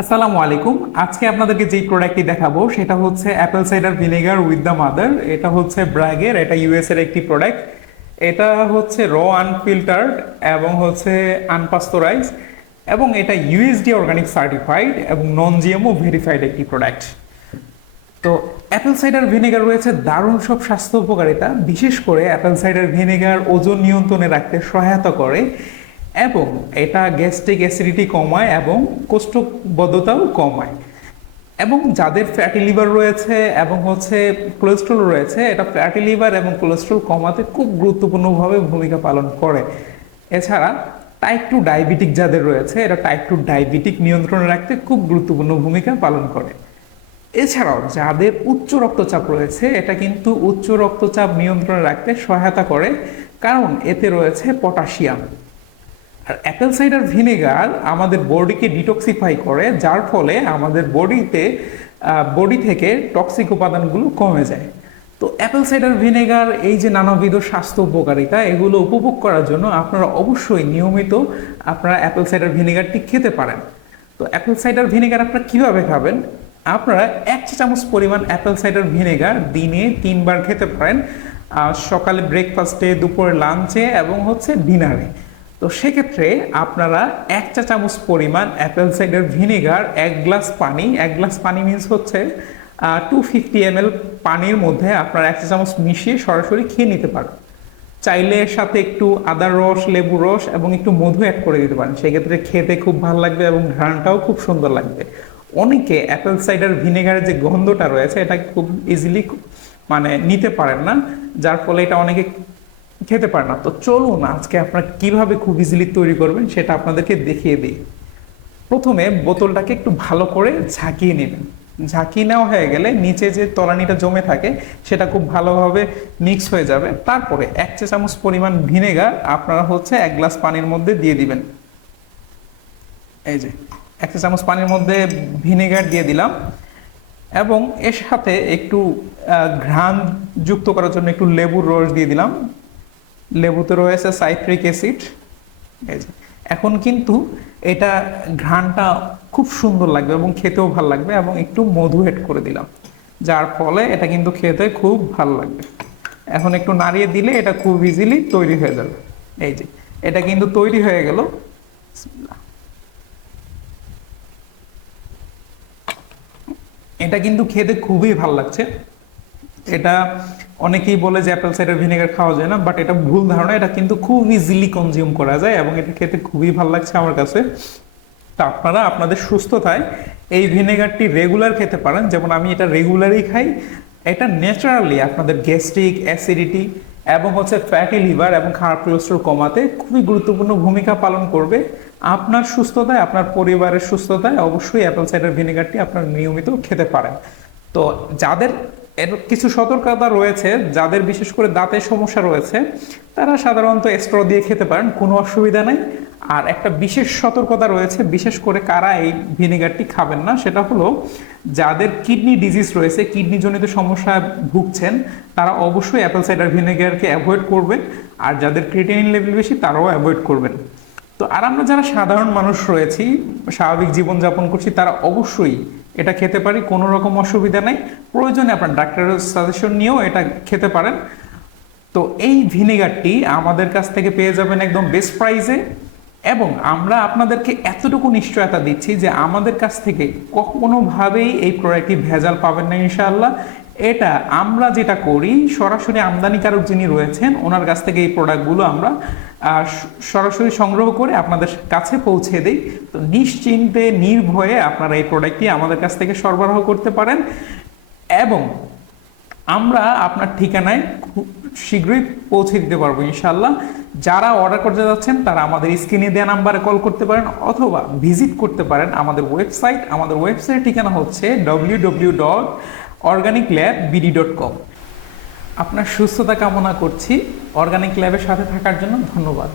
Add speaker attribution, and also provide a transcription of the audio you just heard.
Speaker 1: আসসালামু আলাইকুম। আজকে আপনাদেরকে যেই প্রোডাক্টটি দেখাবো, সেটা হচ্ছে apple cider vinegar with the mother এটা হচ্ছে ব্র্যাগের এটা ইউএস এর একটি প্রোডাক্ট এটা হচ্ছে র আনফিল্টার্ড এবং হচ্ছে আনপাস্তরাইজ এবং এটা ইউএসডি অর্গানিক সার্টিফাইড এবং নন জিএমও ভেরিফাইড একটি প্রোডাক্ট তো অ্যাপেল সাইডার ভিনেগার রয়েছে দারুণ সব স্বাস্থ্য উপকারিতা। বিশেষ করে অ্যাপেল সাইডার ভিনেগার ওজন নিয়ন্ত্রণে রাখতে সহায়তা করে। এবং এটা গ্যাস্ট্রিক অ্যাসিডিটি কমায় এবং কোষ্ঠবদ্ধতাও কমায়। এবং যাদের ফ্যাটি লিভার রয়েছে এবং হচ্ছে কোলেস্ট্রল রয়েছে, এটা ফ্যাটি লিভার এবং কোলেস্ট্রল কমাতে খুব গুরুত্বপূর্ণভাবে ভূমিকা পালন করে। এছাড়া টাইপ টু ডায়াবেটিক যাদের রয়েছে এটা টাইপ টু ডায়াবেটিক নিয়ন্ত্রণে রাখতে খুব গুরুত্বপূর্ণ ভূমিকা পালন করে। এছাড়াও যাদের উচ্চ রক্তচাপ রয়েছে, এটা কিন্তু উচ্চ রক্তচাপ নিয়ন্ত্রণে রাখতে সহায়তা করে, কারণ এতে রয়েছে পটাশিয়াম। আর অ্যাপেল সাইডার ভিনেগার আমাদের বডিকে ডিটক্সিফাই করে, যার ফলে আমাদের বডিতে বডি থেকে টক্সিক উপাদানগুলো কমে যায়। তো অ্যাপেল সাইডার ভিনেগার এই যে নানাবিধ স্বাস্থ্য উপকারিতা, এগুলো উপভোগ করার জন্য আপনারা অবশ্যই নিয়মিত আপনারা অ্যাপেল সাইডার ভিনেগারটি খেতে পারেন। তো অ্যাপেল সাইডার ভিনেগার আপনারা কীভাবে খাবেন? আপনারা এক চা চামচ পরিমাণ অ্যাপেল সাইডার ভিনেগার দিনে তিনবার খেতে পারেন সকালে ব্রেকফাস্টে দুপুরে লাঞ্চে এবং হচ্ছে ডিনারে তো সেক্ষেত্রে আপনারা এক চা চামচ পরিমাণ অ্যাপেল সাইডার ভিনেগার এক গ্লাস পানি, এক গ্লাস পানি মিন্স হচ্ছে টু ফিফটি এম পানির মধ্যে আপনারা এক চা চামচ মিশিয়ে সরাসরি খেয়ে নিতে পারেন। চাইলে এর সাথে একটু আদার রস, লেবু রস এবং একটু মধু অ্যাড করে দিতে পারেন। সেক্ষেত্রে খেতে খুব ভালো লাগবে এবং ঘ্রাণটাও খুব সুন্দর লাগবে। অনেকে অ্যাপেল সাইডার ভিনেগারের যে গন্ধটা রয়েছে, এটা খুব ইজিলি মানে নিতে পারেন না, যার ফলে এটা অনেকে খেতে পারে না। তো চলুন আজকে আপনারা কীভাবে খুব ইজিলি তৈরি করবেন সেটা আপনাদেরকে দেখিয়ে দিই। প্রথমে বোতলটাকে একটু ভালো করে ঝাঁকিয়ে নেবেন। ঝাঁকিয়ে নেওয়া হয়ে গেলে নিচে যে তলানিটা জমে থাকে, সেটা খুব ভালোভাবে মিক্স হয়ে যাবে। তারপরে এক চা চামচ পরিমাণ ভিনেগার আপনারা হচ্ছে এক গ্লাস পানির মধ্যে দিয়ে দিবেন। এই যে, এক চা চামচ পানির মধ্যে ভিনেগার দিয়ে দিলাম। এবং এর সাথে একটু ঘ্রাণ যুক্ত করার জন্য একটু লেবুর রস দিয়ে দিলাম। লেবুতে রয়েছে সাইট্রিক অ্যাসিড। এখন কিন্তু এটা ঘ্রাণটা খুব সুন্দর লাগবে এবং খেতেও ভালো লাগবে এবং একটু মধু অ্যাড করে দিলাম। যার ফলে এটা কিন্তু খেতে খুব ভালো লাগবে। এখন একটু নাড়িয়ে দিলে এটা খুব ইজিলি তৈরি হয়ে যাবে। এই যে, এটা কিন্তু তৈরি হয়ে গেল। এটা কিন্তু খেতে খুবই ভালো লাগছে। এটা অনেকেই বলে যে অ্যাপেল সাইডার ভিনেগার খাওয়া যায় না বাট এটা ভুল ধারণা, এটা কিন্তু খুব ইজিলি কনজিউম করা যায় এবং এটা খেতে খুবই ভালো লাগছে আমার কাছে। তা আপনারা আপনাদের সুস্থতায় এই ভিনেগারটি রেগুলার খেতে পারেন। যেমন আমি এটা রেগুলারই খাই। এটা ন্যাচারালি আপনাদের গ্যাস্ট্রিক অ্যাসিডিটি এবং হচ্ছে ফ্যাটি লিভার এবং খারাপ কোলেস্ট্রল কমাতে খুবই গুরুত্বপূর্ণ ভূমিকা পালন করবে। আপনার সুস্থতায়, আপনার পরিবারের সুস্থতায় অবশ্যই অ্যাপেল সাইডার ভিনেগারটি আপনার নিয়মিত খেতে পারেন। তো যাদের এর কিছু সতর্কতা রয়েছে, যাদের বিশেষ করে দাঁতের সমস্যা রয়েছে, তারা সাধারণত স্ট্র দিয়ে খেতে পারেন, কোনো অসুবিধা নেই। আর একটা বিশেষ সতর্কতা রয়েছে, বিশেষ করে কারা এই ভিনেগারটি খাবেন না, সেটা হলো যাদের কিডনি ডিজিজ রয়েছে কিডনি জনিত সমস্যা ভুগছেন, তারা অবশ্যই অ্যাপেল সাইডার ভিনেগারকে অ্যাভয়েড করবেন। আর যাদের ক্রিটেনিন লেভেল বেশি, তারাও অ্যাভয়েড করবেন। তো আর আমরা যারা সাধারণ মানুষ রয়েছি, স্বাভাবিক জীবনযাপন করছি, তারা অবশ্যই এটা খেতে পারি, কোনো রকম অসুবিধা নেই। প্রয়োজনে আপনার ডাক্তারের সাজেশন নিয়েও এটা খেতে পারেন। তো এই ভিনেগারটি আমাদের কাছ থেকে পেয়ে যাবেন একদম বেস্ট প্রাইসে এবং আমরা আপনাদেরকে এতটুকু নিশ্চয়তা দিচ্ছি যে আমাদের কাছ থেকে কখনোভাবেই এই প্রোডাক্টটি ভেজাল পাবেন না ইনশাআল্লাহ। এটা আমরা যেটা করি, সরাসরি আমদানিকারক যিনি রয়েছেন, ওনার কাছ থেকে এই প্রোডাক্টগুলো আমরা সরাসরি সংগ্রহ করে আপনাদের কাছে পৌঁছে দিই। তো নিশ্চিন্তে, নির্ভয়ে আপনারা এই প্রোডাক্টটি আমাদের কাছ থেকে সরবরাহ করতে পারেন এবং আমরা আপনার ঠিকানায় খুব শীঘ্রই পৌঁছে দিতে পারব ইনশাল্লাহ যারা অর্ডার করতে যাচ্ছেন, তারা আমাদের স্ক্রিনে দেওয়া নাম্বারে কল করতে পারেন অথবা ভিজিট করতে পারেন আমাদের ওয়েবসাইট আমাদের ওয়েবসাইট ঠিকানা হচ্ছে W W dot organic lab BD dot com আপনার সুস্থতা কামনা করছি। অর্গানিক ল্যাবের সাথে থাকার জন্য ধন্যবাদ।